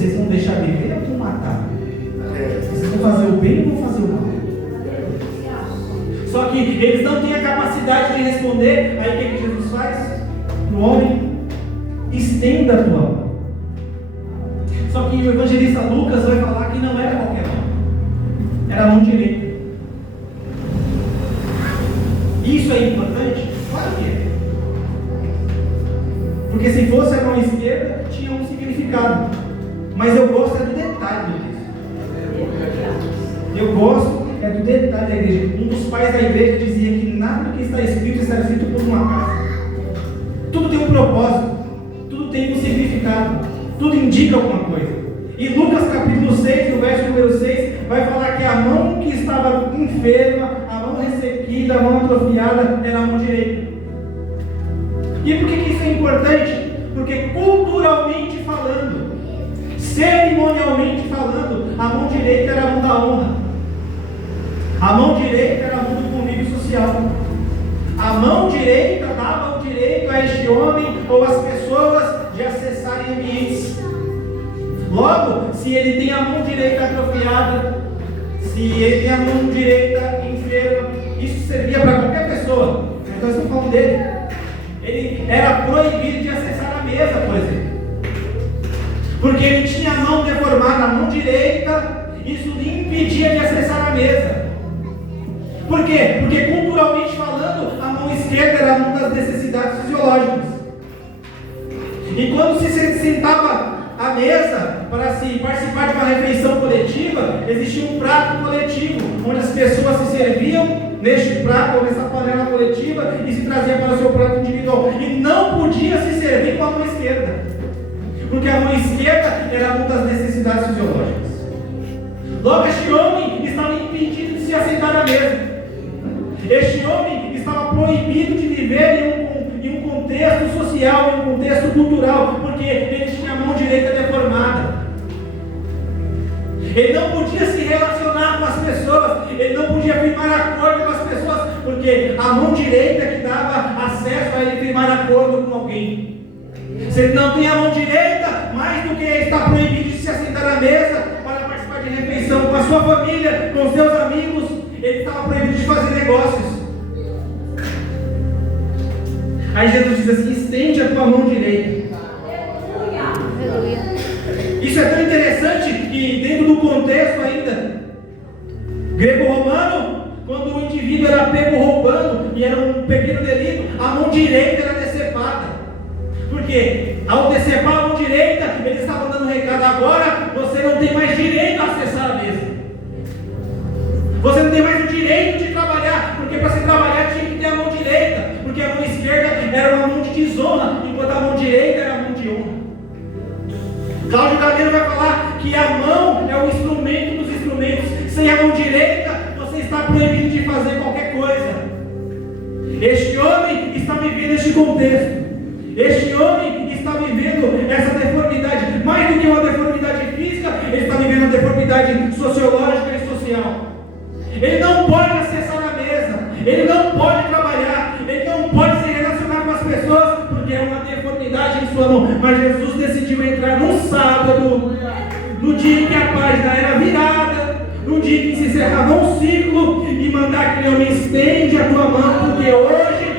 vocês vão deixar viver ou vão matar? Vocês vão fazer o bem ou vão fazer o mal? Só que eles não têm a capacidade de responder. Aí o que Jesus faz? Para o homem, estenda a tua mão. Só que o evangelista Lucas vai falar que não era qualquer mão, era a mão direita. Isso é importante? Claro que é. Porque se fosse a mão esquerda, tinha um significado. Mas eu gosto do detalhe disso. Eu gosto do detalhe da igreja. Um dos pais da igreja dizia que nada do que está escrito por um acaso. Tudo tem um propósito, tudo tem um significado, tudo indica alguma coisa. E Lucas capítulo 6, no verso número 6, vai falar que a mão que estava enferma, a mão ressequida, a mão atrofiada, era a mão direita. E por que isso é importante? Porque culturalmente falando, cerimonialmente falando, a mão direita era a mão da honra. A mão direita era a mão do convívio social. A mão direita dava o direito a este homem ou às pessoas de acessarem ambientes. Logo, se ele tem a mão direita atrofiada, se ele tem a mão direita enferma, isso servia para qualquer pessoa. Então estamos falando dele. Ele era proibido de acessar a mesa, por exemplo. Porque ele tinha a mão deformada, a mão direita, isso lhe impedia de acessar a mesa. Por quê? Porque culturalmente falando, a mão esquerda era uma das necessidades fisiológicas. E quando se sentava à mesa para se participar de uma refeição coletiva, existia um prato coletivo, onde as pessoas se serviam neste prato ou nessa panela coletiva e se trazia para o seu prato individual. E não podia se servir com a mão esquerda, porque a mão esquerda era uma das necessidades fisiológicas. Logo, este homem estava impedido de se assentar à mesa. Este homem estava proibido de viver em um contexto social, em um contexto cultural, porque ele tinha a mão direita deformada. Ele não podia se relacionar com as pessoas, ele não podia firmar acordo com as pessoas, porque a mão direita que dava acesso a ele firmar acordo com alguém. Se ele não tem a mão direita, mais do que está proibido de se assentar à mesa para participar de refeição com a sua família, com os seus amigos, ele estava proibido de fazer negócios. Aí Jesus diz assim: estende a tua mão direita. Isso é tão interessante que dentro do contexto ainda grego-romano, quando o indivíduo era pego roubando e era um pequeno delito, a mão direita era decepada. Porque ao decepar a mão direita, eles estavam dando um recado: agora você não tem mais direito a acessar a mesa. Você não tem mais o direito de trabalhar, porque para se trabalhar tinha que ter a mão direita, porque a mão esquerda era uma mão de desonra, enquanto a mão direita era a mão de honra. Cláudio Gadeiro vai falar que a mão é o instrumento dos instrumentos. Sem a mão direita, você está proibido de fazer qualquer coisa. Este homem está vivendo este contexto. Este homem está vivendo essa deformidade, mais do que uma deformidade física, ele está vivendo uma deformidade sociológica e social. Ele não pode acessar a mesa, ele não pode trabalhar, ele não pode se relacionar com as pessoas, porque é uma deformidade em sua mão. Mas Jesus decidiu entrar num sábado, no dia em que a página era virada, no dia em que se encerrava um ciclo, e mandar aquele homem: estende a tua mão, porque hoje